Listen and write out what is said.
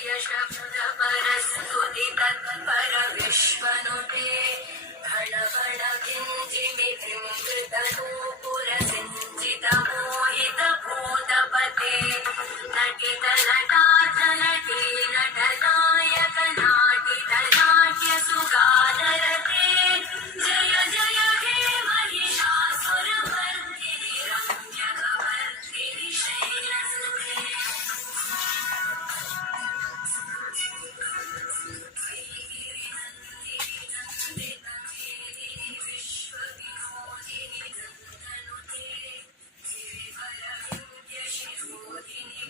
शब्दपरस्तुति तत्पर विश्वनुते घणघण किञ्जिमित्रिङ्कृतनूपुरसिञ्चितमोहितभूतपते नटित नटार्चनटे नटनायक नाटितनाट्यसुगानरते जय जय हे महिषासुरमर्दिनि रम्यकवर्दिनि शैलसुते विश्वविनोदिनि नन्दनुते गिरिवरविन्द्यशिरोदिनि